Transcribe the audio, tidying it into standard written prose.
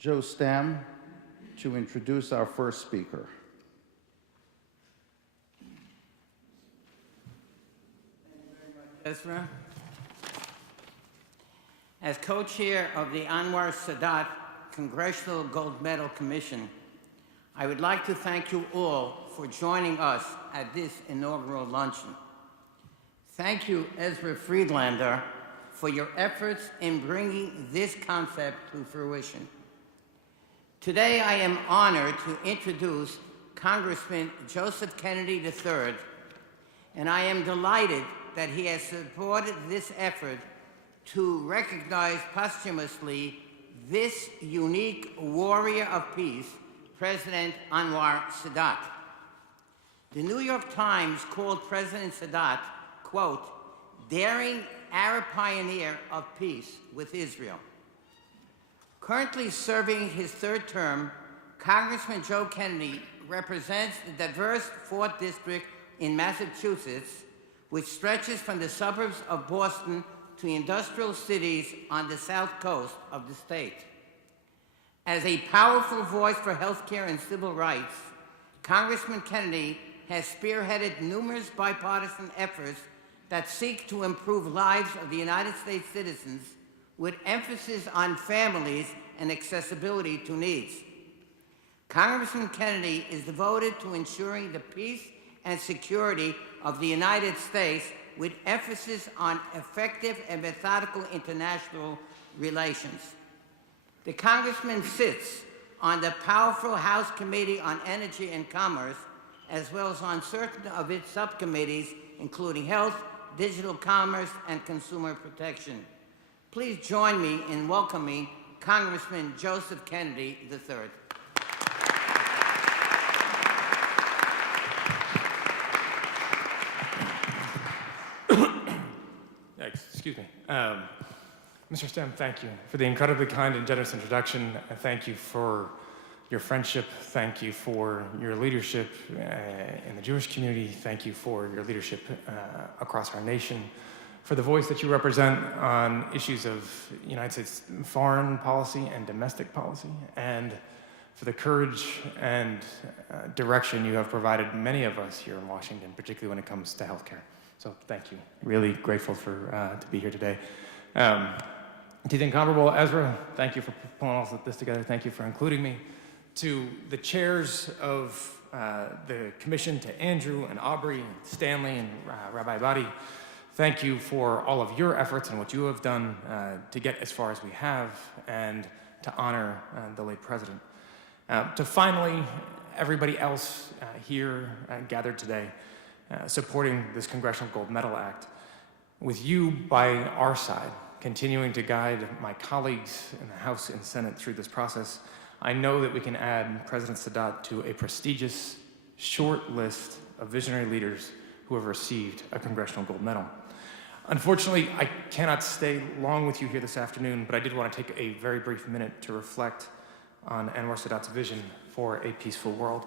Joe Stamm to introduce our first speaker. Ezra. As co-chair of the Anwar Sadat Congressional Gold Medal Commission, I would like to thank you all for joining us at this inaugural luncheon. Thank you, Ezra Friedlander, for your efforts in bringing this concept to fruition. Today, I am honored to introduce Congressman Joseph Kennedy III, and I am delighted that he has supported this effort to recognize posthumously this unique warrior of peace, President Anwar Sadat. The New York Times called President Sadat, quote, daring Arab pioneer of peace with Israel. Currently serving his third term, Congressman Joe Kennedy represents the diverse 4th District in Massachusetts, which stretches from the suburbs of Boston to industrial cities on the south coast of the state. As a powerful voice for healthcare and civil rights, Congressman Kennedy has spearheaded numerous bipartisan efforts that seek to improve lives of the United States citizens with emphasis on families and accessibility to needs. Congressman Kennedy is devoted to ensuring the peace and security of the United States with emphasis on effective and methodical international relations. The Congressman sits on the powerful House Committee on Energy and Commerce, as well as on certain of its subcommittees, including Health, Digital Commerce, and Consumer Protection. Please join me in welcoming Congressman Joseph Kennedy III. Excuse me. Mr. Stamm, thank you for the incredibly kind and generous introduction. Thank you for your friendship. Thank you for your leadership in the Jewish community. Thank you for your leadership across our nation, for the voice that you represent on issues of United States foreign policy and domestic policy, and for the courage and direction you have provided many of us here in Washington, particularly when it comes to healthcare. So thank you. Really grateful to be here today. To the incomparable Ezra, thank you for pulling all of this together. Thank you for including me. To the chairs of the commission, to Andrew and Aubrey, and Stanley and Rabbi Badi, thank you for all of your efforts and what you have done to get as far as we have and to honor the late president. To finally, everybody else here gathered today, supporting this Congressional Gold Medal Act, with you by our side, continuing to guide my colleagues in the House and Senate through this process, I know that we can add President Sadat to a prestigious, short list of visionary leaders who have received a Congressional Gold Medal. Unfortunately, I cannot stay long with you here this afternoon, but I did want to take a very brief minute to reflect on Anwar Sadat's vision for a peaceful world.